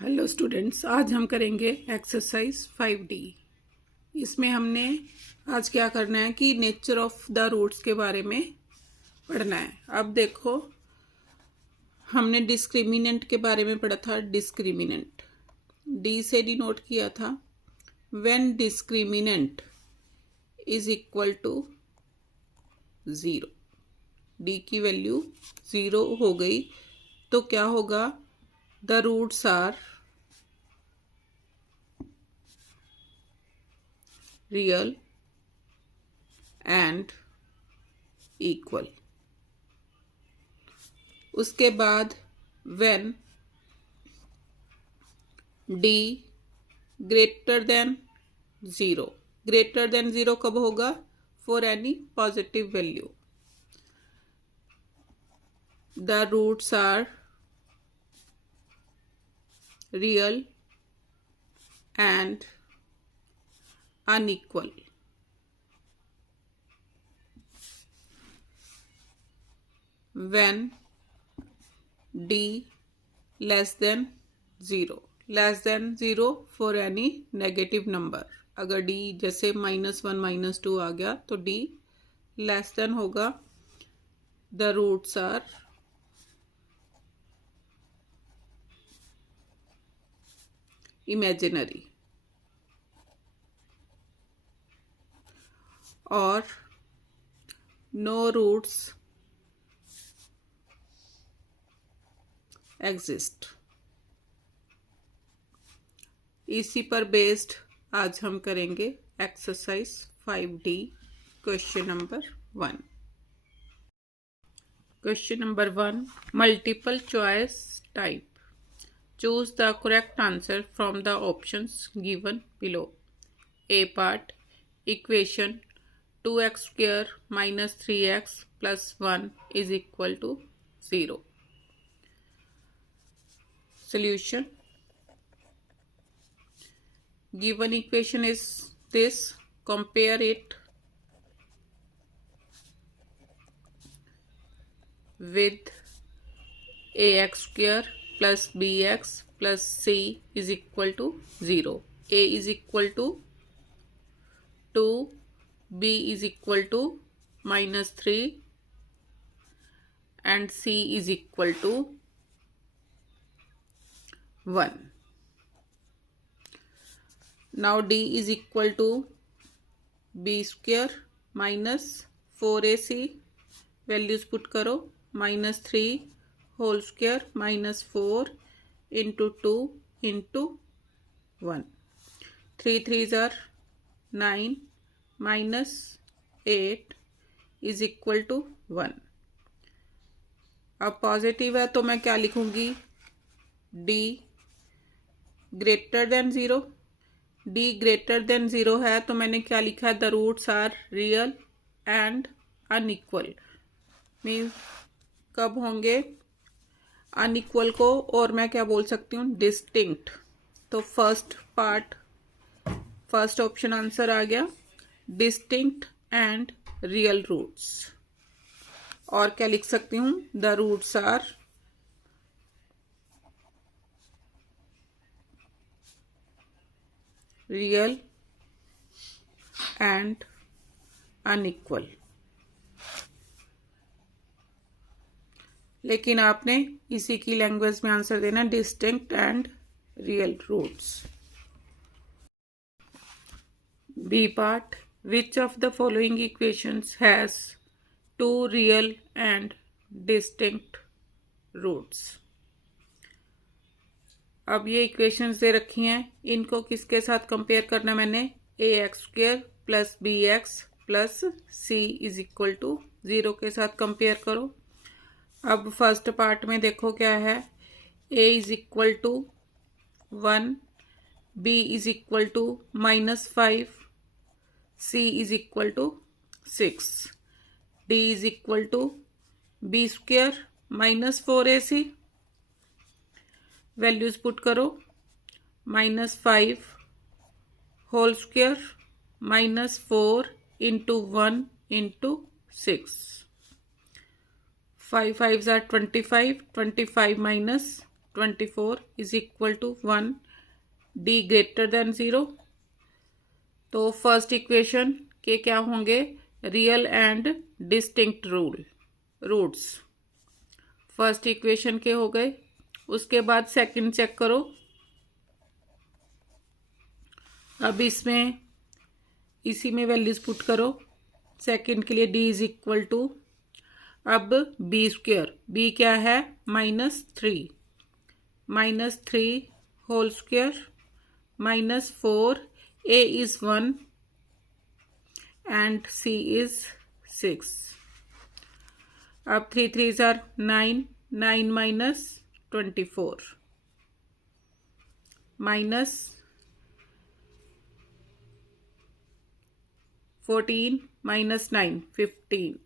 Hello students, आज हम करेंगे एक्सरसाइज 5D। इसमें हमने आज क्या करना है कि नेचर ऑफ द रूट्स के बारे में पढ़ना है। अब देखो, हमने डिस्क्रिमिनेंट के बारे में पढ़ा था। डिस्क्रिमिनेंट डी से डिनोट किया था। When discriminant is equal to 0, D की वैल्यू 0 हो गई तो क्या होगा? The roots are real and equal. उसके बाद when D greater than 0, greater than 0 कब होगा? For any positive value. The roots are real and unequal. When d less than 0, less than 0 for any negative number। अगर d जैसे -1 -2 आ गया तो d less than होगा। The roots are imaginary और no roots exist. इसी पर based आज हम करेंगे exercise 5D question number 1। Question number 1, multiple choice type. Choose the correct answer from the options given below. A part, equation 2x square minus 3x plus 1 is equal to 0. Solution. Given equation is this. Compare it with ax square plus bx plus c is equal to 0. A is equal to 2, b is equal to -3 and c is equal to 1. Now d is equal to b square minus 4ac, values put करो, -3 whole square minus 4 into 2 into 1. 3 3s are 9 minus 8 is equal to 1. अब positive है तो मैं क्या लिखूंगी? d greater than 0। d greater than 0 है तो मैंने क्या लिखा है? The roots are real and unequal. Means कब होंगे अनइक्वल को? और मैं क्या बोल सकती हूँ? डिस्टिंक्ट। तो फर्स्ट ऑप्शन आंसर आ गया, डिस्टिंक्ट एंड रियल रूट्स। और क्या लिख सकती हूँ? The roots are real and unequal. लेकिन आपने इसी की लैंग्वेज में आंसर देना, distinct and real roots. B part, which of the following equations has two real and distinct roots? अब ये इक्वेशंस दे रखी हैं, इनको किसके साथ कंपेयर करना? मैंने ax square plus bx plus c is equal to 0 के साथ कंपेयर करो। अब फर्स्ट पार्ट में देखो क्या है। a is equal to 1, b is equal to -5, c is equal to 6, d is equal to b square minus 4ac, values put करो, -5 whole square -4 into 1 into 6, 5 5s are 25, 25 minus 24 is equal to 1, D greater than 0। तो first equation के क्या होंगे, real and distinct roots first equation के हो गए। उसके बाद सेकंड चेक करो। अब इसमें इसी में वैल्यूज पुट करो। सेकंड के लिए d इज इक्वल टू, अब बी स्क्वेयर, बी क्या है -3 whole square -4, a is 1 and c is 6। अब 3 3s are 9, 9 minus 24 minus 14 minus 9 15,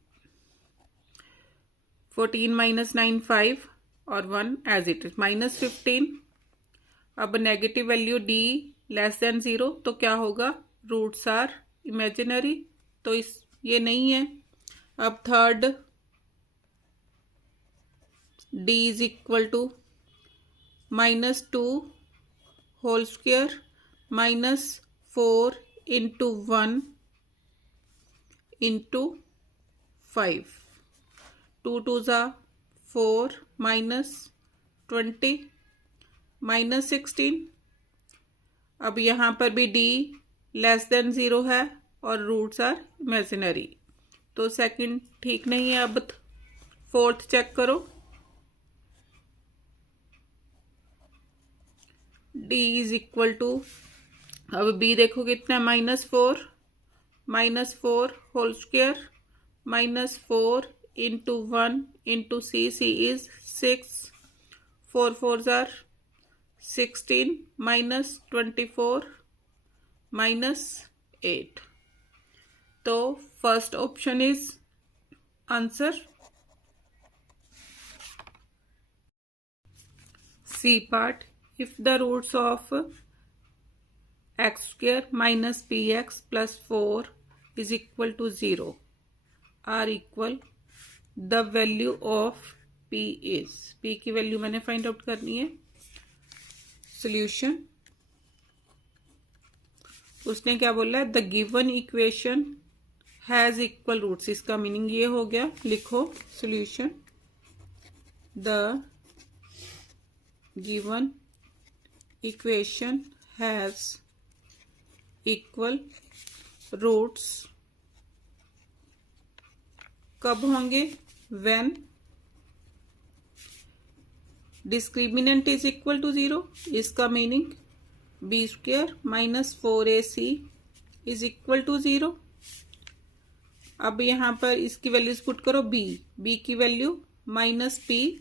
14 minus 9 5 और 1 as it is -15। अब negative value d less than 0 तो क्या होगा, रूट्स आर इमेजिनरी, तो ये नहीं है। अब third d is equal to -2 whole square -4 into 1 into 5, 2 2 ज़ा 4 -20 -16। अब यहाँ पर भी d लेस देन 0 है और रूट्स आर इमेजिनरी, तो सेकंड ठीक नहीं है। अब फोर्थ चेक करो। d इज इक्वल टू, अब b देखो कितना है -4 whole square -4 into 1 into c is 6, 4 4 ज़ार 16 -24 -8। तो first option is answer. C part, if the roots of x square minus px plus 4 is equal to 0 are equal, the value of p is, p की value मैंने find out करनी है। Solution, उसने क्या बोला है, the given equation has equal roots, इसका meaning ये हो गया, लिखो solution, the given equation has equal roots कब होंगे, when discriminant is equal to 0। इसका meaning B square -4ac is equal to 0। अब यहाँ पर इसकी वैल्यूज पुट करो, b की value -p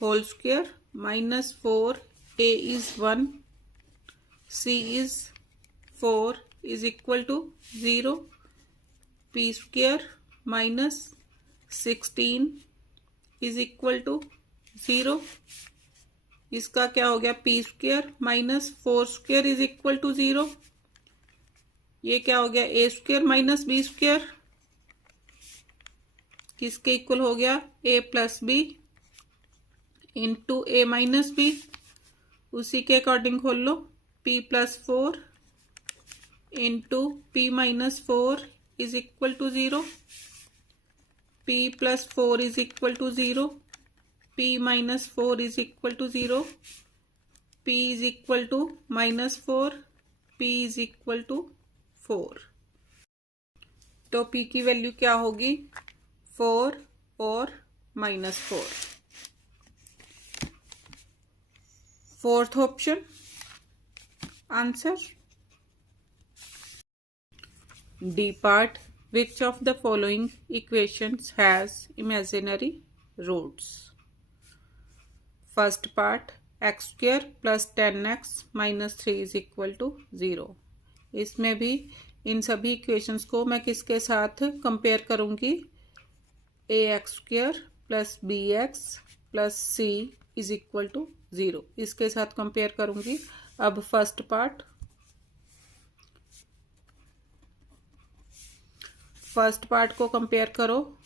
whole square -4, a is 1, c is 4 is equal to 0, p square -16 is equal to 0। इसका क्या हो गया, p square -4 square is equal to 0। ये क्या हो गया, a square minus B square, किसके इक्वल हो गया, a plus B into a minus B. उसी के अकॉर्डिंग खोल लो, p plus 4 into p minus 4 is equal to 0, p plus 4 is equal to 0, p minus 4 is equal to 0, p is equal to -4, p is equal to 4। तो p की value क्या होगी, 4 और -4। Fourth option answer. D part, which of the following equations has imaginary roots. First part, X square plus 10x minus 3 is equal to 0। इसमें भी इन सभी equations को मैं किसके साथ कंपेयर करूंगी, ax स्क्वेयर plus bx plus c is equal to 0, इसके साथ कंपेयर करूंगी। अब फर्स्ट पार्ट को कंपेयर करो,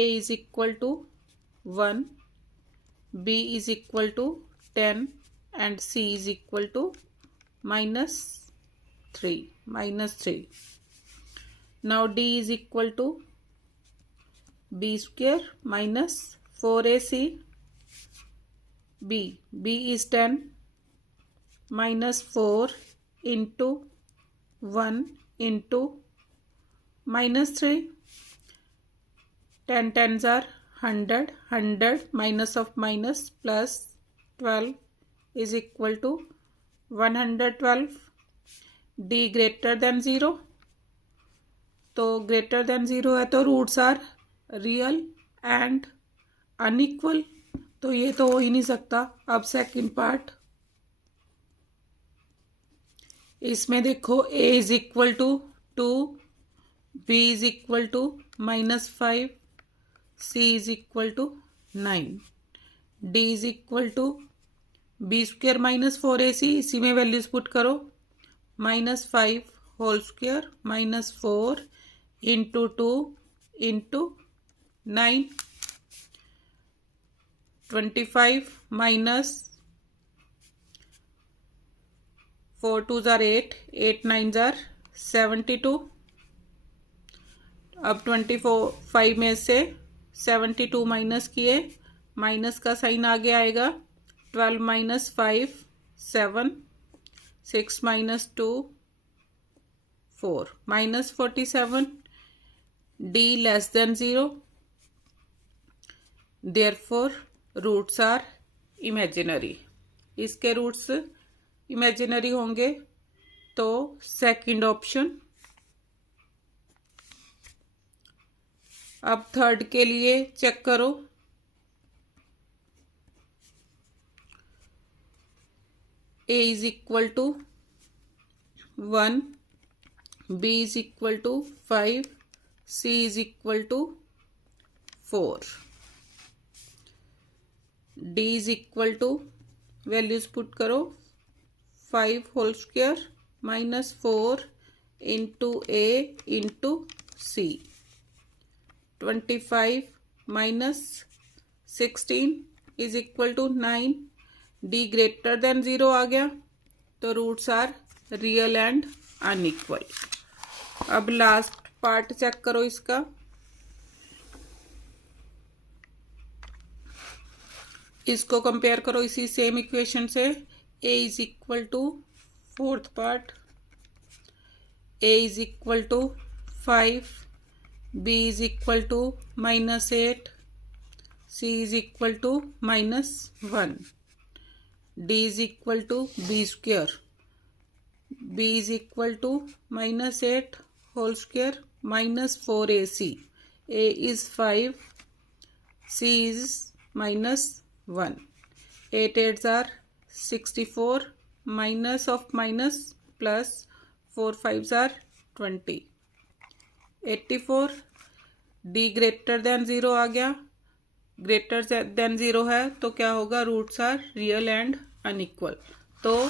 a is equal to 1, b is equal to 10 and c is equal to minus 3. Now d is equal to b square minus 4ac. b is 10 minus 4 into 1 into minus 3. 10 tens are 100 minus of minus plus 12 is equal to 112. d greater than 0, तो greater than 0 है तो roots are real and unequal, तो ये तो हो ही नहीं सकता। अब सेकंड पार्ट, इसमें देखो a is equal to 2, b is equal to -5, c is equal to 9, d is equal to b square minus 4ac, इसी में वैल्यूज पुट करो, -5 whole square minus 4 into 2 into 9, 25 minus 4 2s are 8, 8 9s are 72. अब 25 में से 72 minus किए, minus का sign आगे आएगा, 12 minus 5 7, 6 minus 2 4, minus 47. d less than 0, therefore roots are imaginary. इसके रूट्स इमेजिनरी होंगे तो सेकंड ऑप्शन। अब थर्ड के लिए चेक करो, a is equal to 1, b is equal to 5, c is equal to 4, d is equal to values put करो, 5 whole square minus 4 into a into c, 25 minus 16 is equal to 9, d greater than 0 आ गया, तो roots are real and unequal. अब last part check करो इसका, इसको compare करो इसी सेम इक्वेशन से, a is equal to fourth part, a is equal to 5, b is equal to -8, c is equal to -1, d is equal to b square, b is equal to -8 whole square -4ac, a is 5, c is -1, 8 8s are 64, minus of minus plus 4 5s are 20, 84, d greater than 0 आ गया, greater than 0 है तो क्या होगा, roots are real and unequal, तो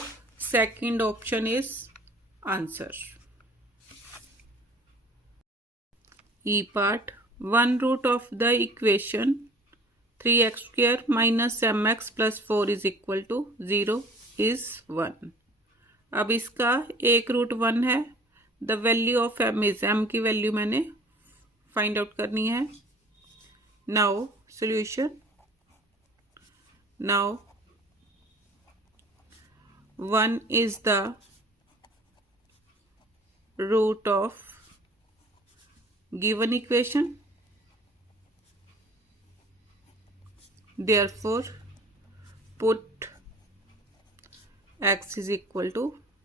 second option is answer. E part, 1 root of the equation 3x square minus mx plus 4 is equal to 0 is 1। अब इसका एक रूट 1 है, the value of m is, m की value मैंने find out करनी है। Now solution, now 1 is the root of given equation, therefore put x is equal to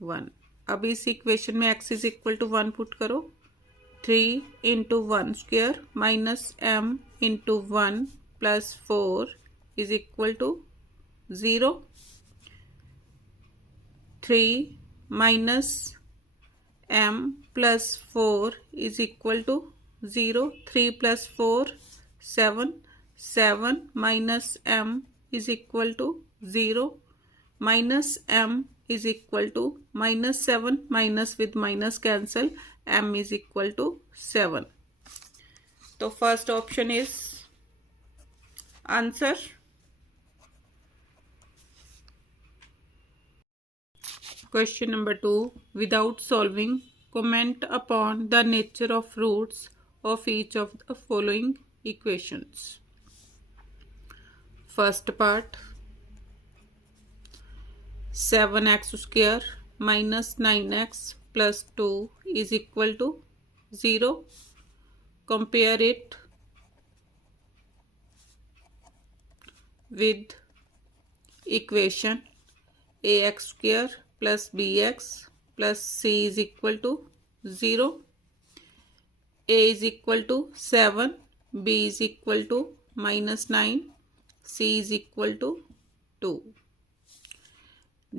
1। अब इस इक्वेशन में x is equal to 1 put करो, 3 into 1 square minus m into 1 plus 4 is equal to 0, 3 minus m plus 4 is equal to 0, 3 plus 4 7, 7 minus m is equal to 0, minus m is equal to -7, minus with minus cancel, m is equal to 7। तो first option is answer question number 2, without solving comment upon the nature of roots of each of the following equations. First part, 7x square minus 9x plus 2 is equal to 0. Compare it with equation ax square plus bx plus c is equal to 0. A is equal to 7, b is equal to minus 9, c is equal to 2.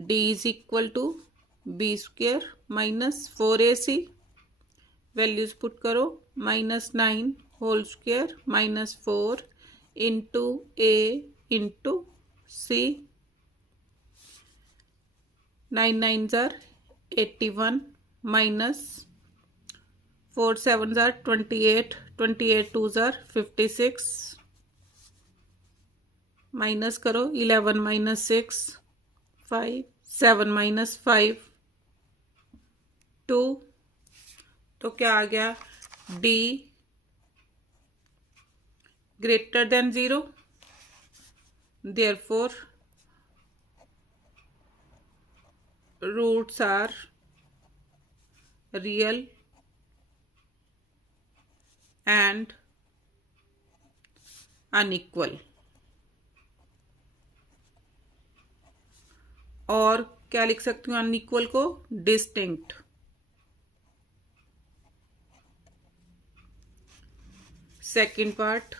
D is equal to b square minus 4ac, values put करो, minus 9 whole square minus 4 into a into c. 9 9s are 81 minus 4 7s are 28, 28 2s are 56, minus करो, 11 minus 6 5, 7 minus 5 2. तो क्या आ गया, D greater than 0, therefore roots are real and unequal. और क्या लिख सकती हूँ अनइक्वल को, distinct. Second part,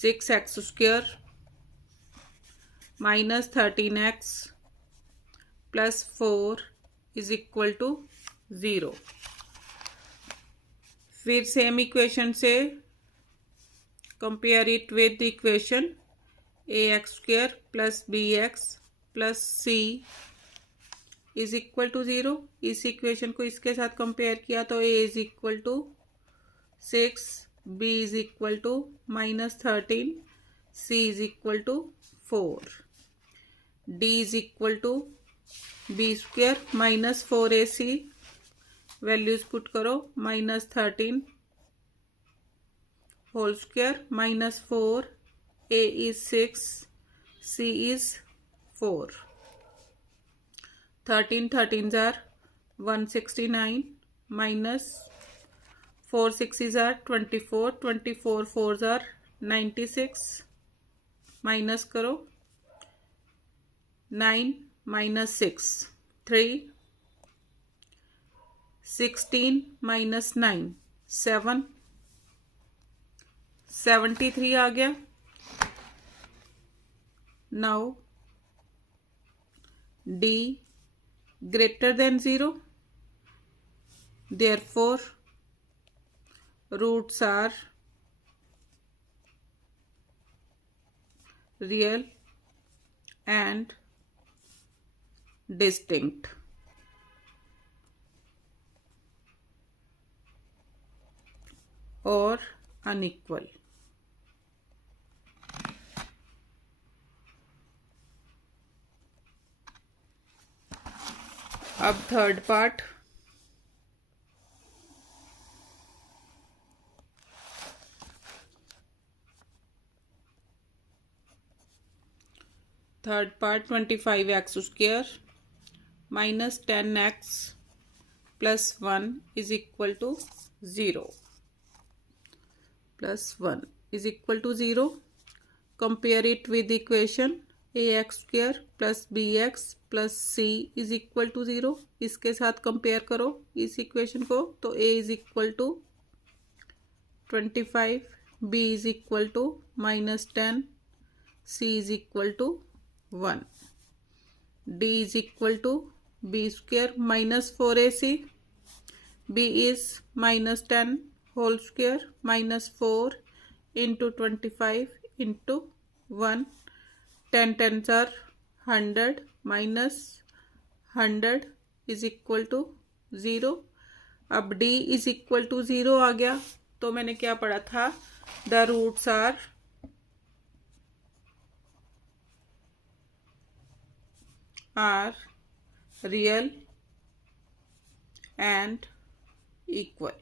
6x square minus 13x plus 4 is equal to 0. फिर सेम इक्वेशन से compare it with equation ax square plus bx plus c is equal to 0. इस equation को इसके साथ कंपेयर किया तो a is equal to 6, b is equal to minus 13, c is equal to 4. d is equal to b square minus 4ac, values put करो, minus 13 whole square minus 4, a is 6, c is 4. 13 13s are 169 minus 4 6s are 24, 24 4s are 96, minus करो, 9 minus 6 3, 16 minus 9 7, 73 आ गया. Now D greater than 0, therefore roots are real and distinct. और unequal. अब third part, third part 25x square minus 10x plus 1 is equal to 0. plus 1 is equal to 0. Compare it with equation ax square plus bx plus c is equal to 0. इसके साथ compare करो इस equation को, तो a is equal to 25, b is equal to minus 10, c is equal to 1. d is equal to b square minus 4ac, b is minus 10 whole square minus 4 into 25 into 1. 10 tens are 100 minus 100 is equal to 0. अब d is equal to 0 आ गया, तो मैंने क्या पढ़ा था, the roots are real and equal.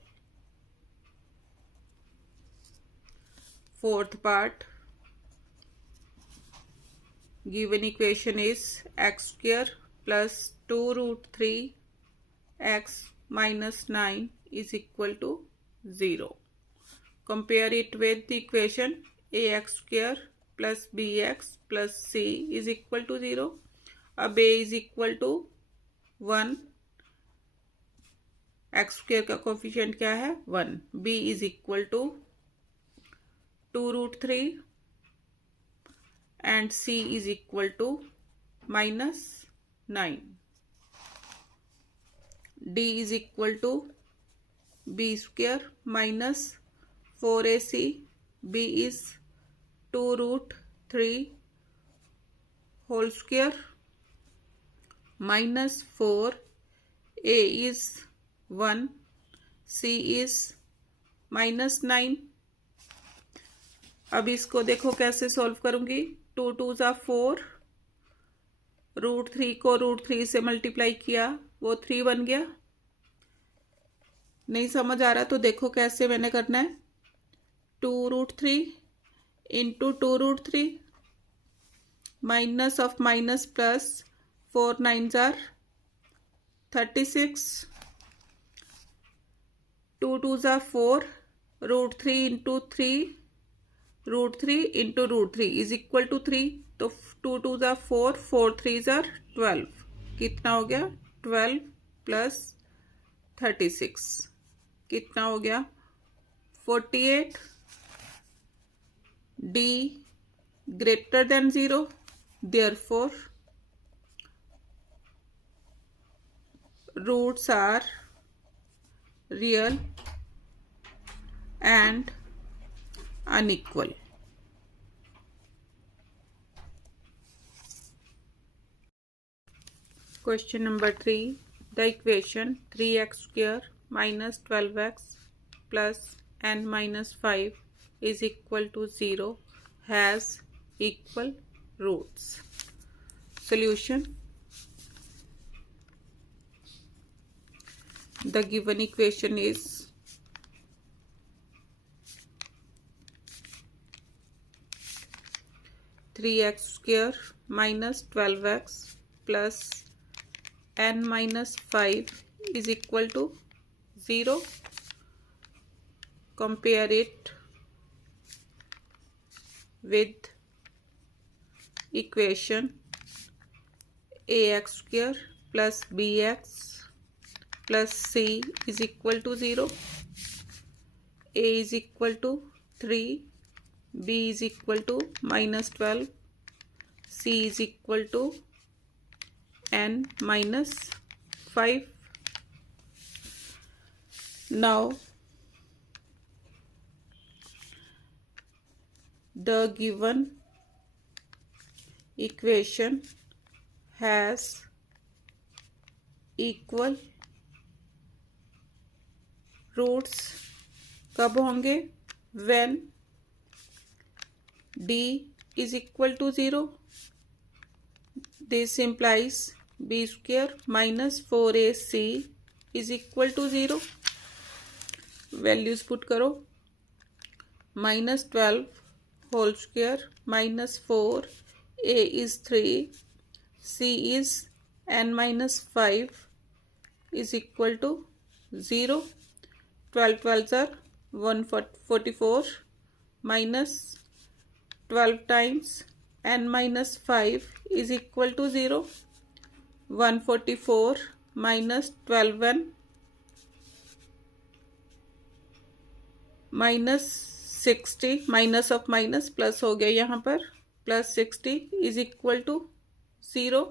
Fourth part, given equation is x square plus 2 root 3 x minus 9 is equal to 0. Compare it with the equation ax square plus bx plus c is equal to 0. अब a is equal to 1, x square का coefficient क्या है 1, b is equal to 2 root 3 and c is equal to minus 9. d is equal to b square minus 4ac, b is 2 root 3 whole square minus 4, a is 1, c is minus 9. अब इसको देखो कैसे solve करूंगी। 2 2 ज़ा 4, root 3 को root 3 से multiply किया, वो 3 बन गया। नहीं समझ आ रहा तो देखो कैसे मैंने करना है। 2 root 3 into 2 root 3, minus of minus plus, 4 9 ज़ार 36, 2 2 ज़ा 4, root 3 into 3, root 3 into root 3 is equal to 3, तो 2 2 ज़ा 4, 4 3 ज़ा 12, कितना हो गया 12 प्लस 36 कितना हो गया 48. D greater than 0, therefore roots are real and unequal. Question number 3. The equation 3x square minus 12x plus n minus 5 is equal to 0 has equal roots. Solution. The given equation is 3x square minus 12x plus n minus 5 is equal to 0. Compare it with equation ax square plus bx plus c is equal to 0. a is equal to 3, b is equal to minus 12, c is equal to n minus 5. Now the given equation has equal roots. कब होंगे? when d is equal to 0. This implies b square minus 4ac is equal to 0. Values put करो, minus 12 whole square minus 4, a is 3, c is n minus 5 is equal to 0. 12 12s are 144 minus 12 times n minus 5 is equal to 0. 144 minus 12n minus 60, minus of minus plus हो गया यहाँ पर, plus 60 is equal to 0.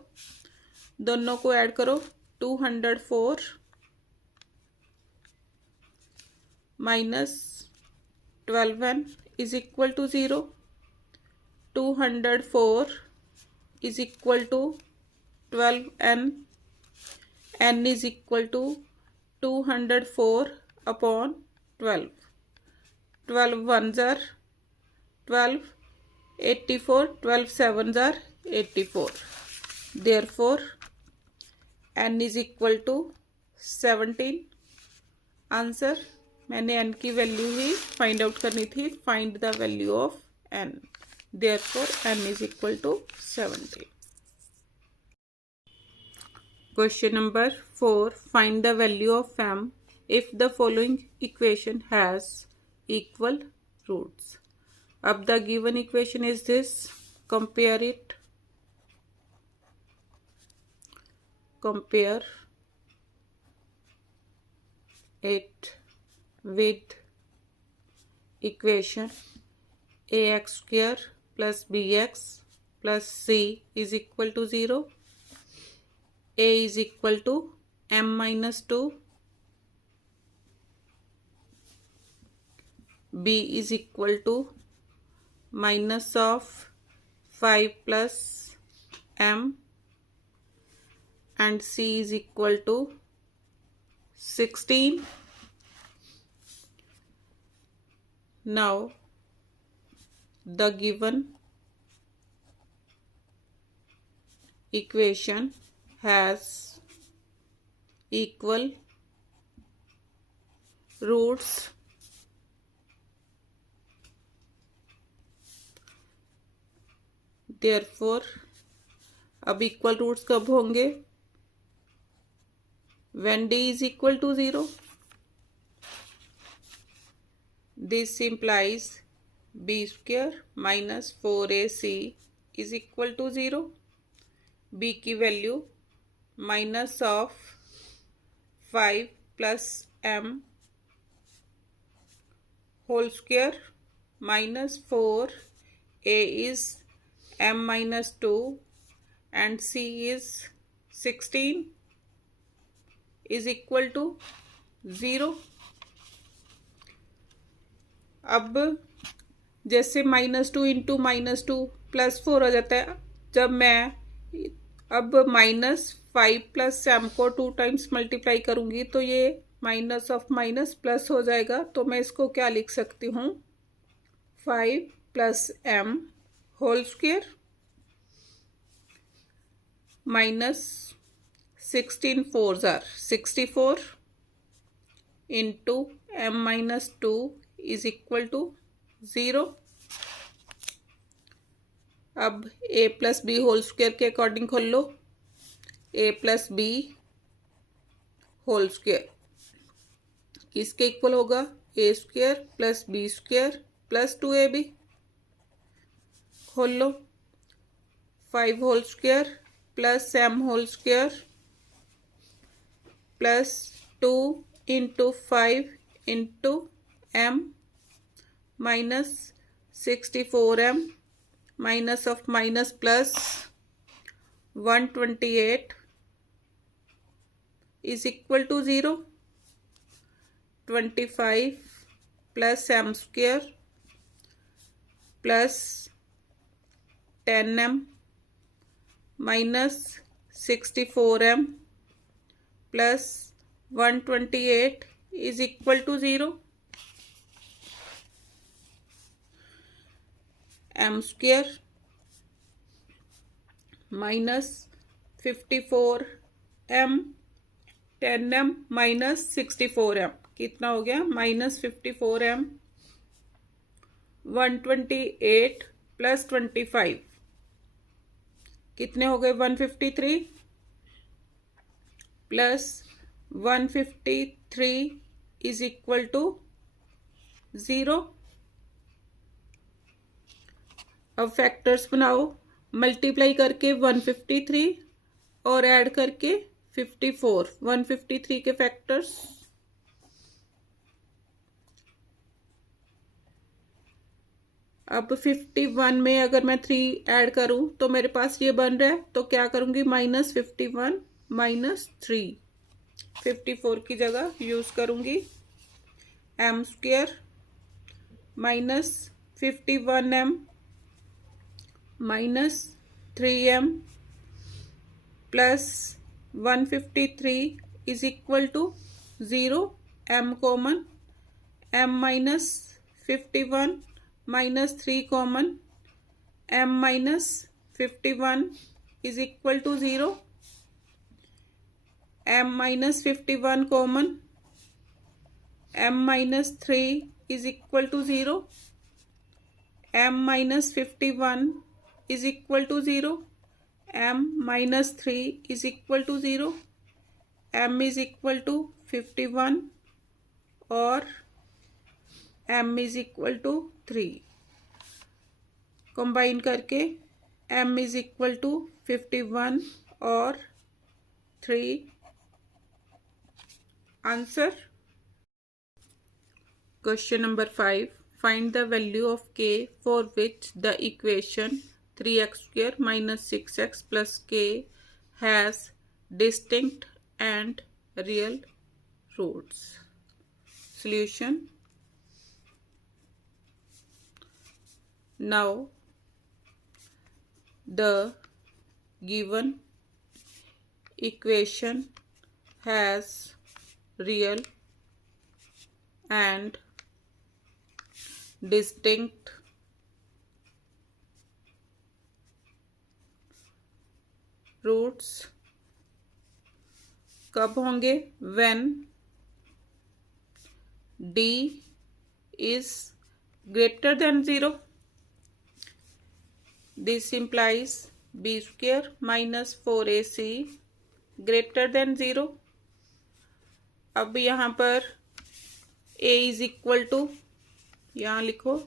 दोनों को add करो, 204 minus 12n is equal to 0. 204 is equal to 12n. n is equal to 204 upon 12. 12 ones are 12, 84, 12 sevens are 84. Therefore, n is equal to 17. Answer, मैंने n की value ही find out करनी थी. Find the value of n. Therefore, n is equal to 17. Question number 4. Find the value of m if the following equation has equal roots. अब the given equation is this. Compare it. Compare it with equation ax square plus bx plus c is equal to 0. A is equal to m minus 2. B is equal to minus of 5 plus m. And C is equal to 16. Now, the given equation has equal roots. Therefore, अब equal roots कब होंगे? When d is equal to 0. This implies b square minus 4ac is equal to 0. b की value minus of 5 plus m whole square minus 4. A is m minus 2 and c is 16 is equal to 0. अब जैसे -2 into -2 +4 हो जाता है. जब मैं अब -5 plus m को 2 टाइम्स मल्टीप्लाई करूंगी तो ये माइनस ऑफ माइनस प्लस हो जाएगा. तो मैं इसको क्या लिख सकती हूँ? 5 plus m whole square minus 16 4s are 64 into m minus 2 is equal to 0. अब a plus B whole square के अकॉर्डिंग खोल लो. a plus B whole square किसके इक्वल होगा? a square plus B square plus 2ab. खोल लो. 5 whole square plus m whole square plus 2 into 5 into m minus 64m minus of minus plus 128 is equal to 0. 25 plus m square plus 10m minus 64m plus 128 is equal to 0. m square minus 54m 10m minus 64m कितना हो गया? Minus 54m 128 plus 25 कितने हो गए? 153 plus 153 is equal to 0. अब factors बनाओ. Multiply करके 153 और ऐड करके 54. 153 के फैक्टर्स अब 51 में अगर मैं 3 ऐड करूं तो मेरे पास ये बन रहा है. तो क्या करूंगी? -51 माइनस 3 54 की जगह यूज करूंगी. m square minus 51m minus 3m plus 153 is equal to 0. m common m minus 51 minus 3 common, m minus 51 is equal to 0, m minus 51 common, m minus 3 is equal to 0, m minus 51 is equal to 0, m minus 3 is equal to 0, m is equal to 51 और m is equal to 3. Combine करके m is equal to 51 और 3. Answer. Question number 5. Find the value of k for which the equation 3x square minus 6x plus k has distinct and real roots. Solution. Now the given equation has real and distinct roots कब होंगे? when d is greater than 0. This implies b square minus 4ac greater than 0. अब यहाँ पर a is equal to, यहाँ लिखो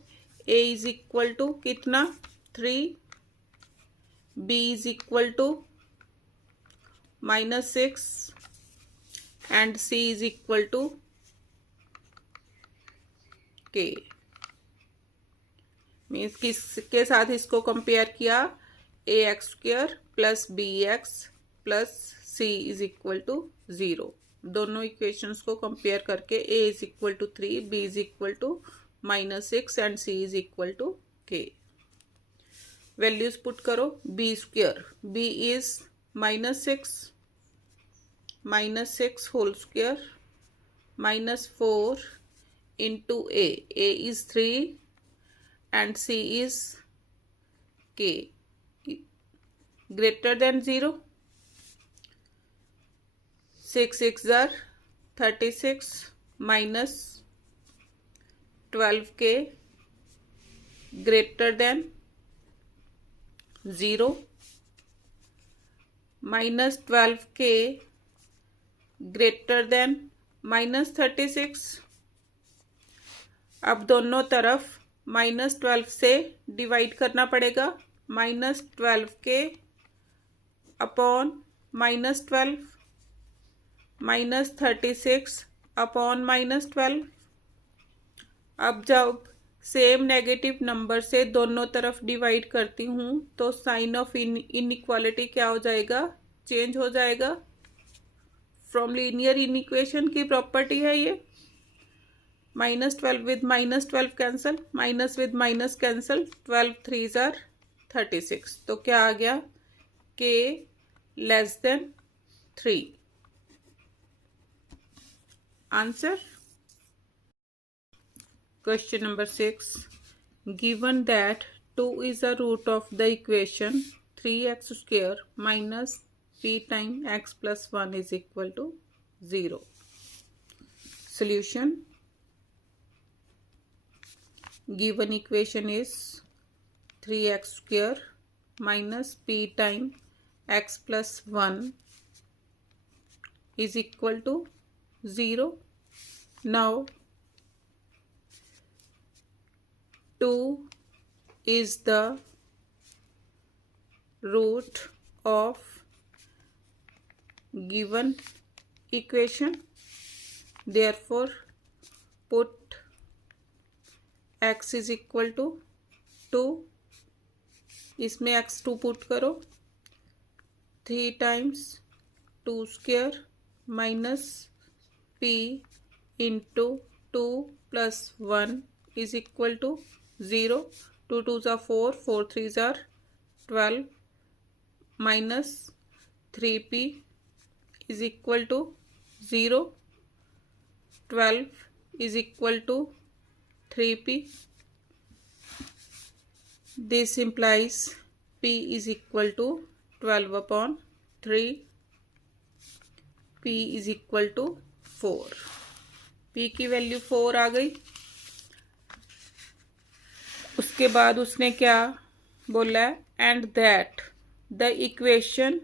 a is equal to कितना? 3, b is equal to minus 6 and c is equal to k. Means किसके साथ इसको compare किया? A X square plus B X plus C is equal to 0. दोनों equations को compare करके a is equal to 3, b is equal to -6 and c is equal to k. Values put करो. b square, b is -6 whole square -4 into a is 3 and c is k greater than 0. 6 6 are 36 minus 12k greater than 0 minus 12k greater than minus 36. अब दोनों तरफ -12 से divide करना पड़ेगा. -12k upon -12 -36 upon -12. अब जब same negative number से दोनों तरफ डिवाइड करती हूँ तो साइन ऑफ इनइक्वालिटी क्या हो जाएगा? चेंज हो जाएगा. फ्रॉम लीनियर इनइक्वेशन की प्रॉपर्टी है ये. -12 with -12 cancel, minus with minus cancel, 12 3s are 36. तो क्या आ गया? k less than 3. Answer. Question number 6. Given that 2 is a root of the equation 3x square minus p times x plus 1 is equal to 0. Solution. Given equation is 3x square minus p times x plus 1 is equal to 0. Now 2 is the root of given equation. Therefore put x is equal to 2. इसमें x2 put करो. 3 times 2 square minus p into 2 plus 1 is equal to 0. 2 2s are 4, 4 3s are 12 minus 3p is equal to 0. 12 is equal to 3p. This implies p is equal to 12 upon 3. p is equal to 4. p की value 4 आ गई। उसके बाद उसने क्या बोला है, and that the equation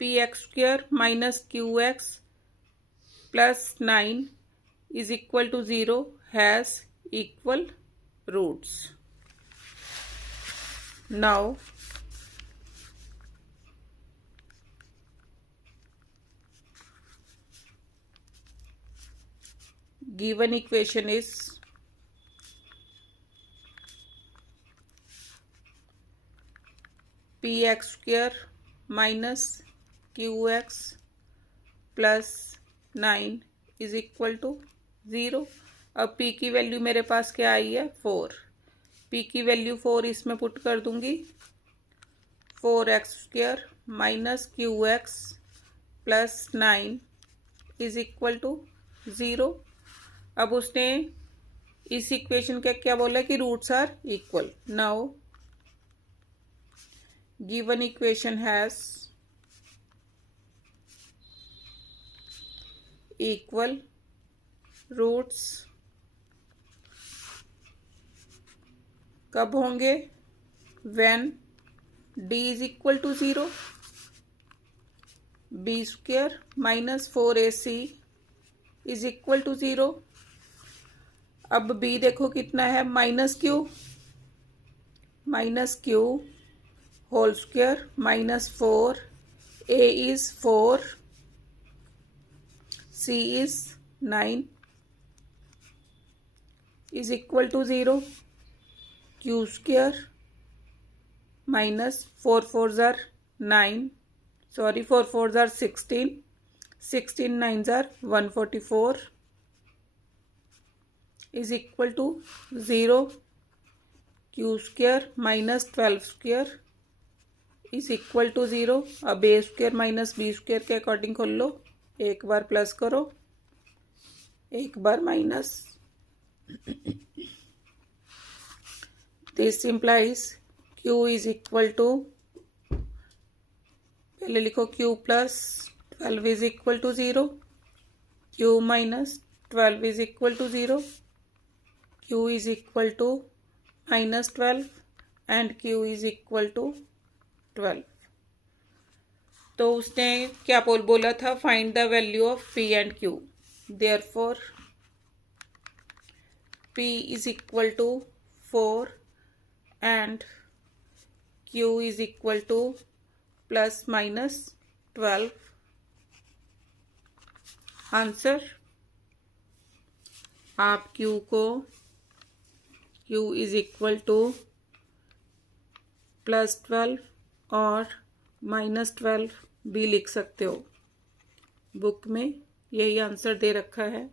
px² minus qx plus 9 is equal to 0 has equal roots. Now given equation is px² minus qx plus 9 is equal to 0। अब p की वैल्यू मेरे पास क्या आई है, 4। p की वैल्यू 4 इसमें पुट कर दूंगी। 4x² minus qx plus 9 is equal to 0। अब उसने इस इक्वेशन का क्या बोला कि roots are equal. Now given equation has equal roots कब होंगे, when d is equal to 0, b² minus 4ac is equal to 0। अब b देखो कितना है, minus q whole square minus 4, a is 4, c is 9 is equal to 0। q² minus 4 4s are 9, sorry 4 4s are 16, 16 9s are 144 is equal to 0। q² minus 12² is equal to 0। अब a² minus b² के according खोल लो, एक बार plus करो, एक बार minus. This implies q is equal to, पहले लिखो q plus 12 is equal to 0, q minus 12 is equal to 0, q is equal to minus 12 and q is equal to 12। तो उसने क्या बोला था, find the value of p and q। Therefore p is equal to 4 and q is equal to plus minus 12। Answer, आप q को q is equal to plus 12 और minus 12 भी लिख सकते हो। बुक में यही आंसर दे रखा है।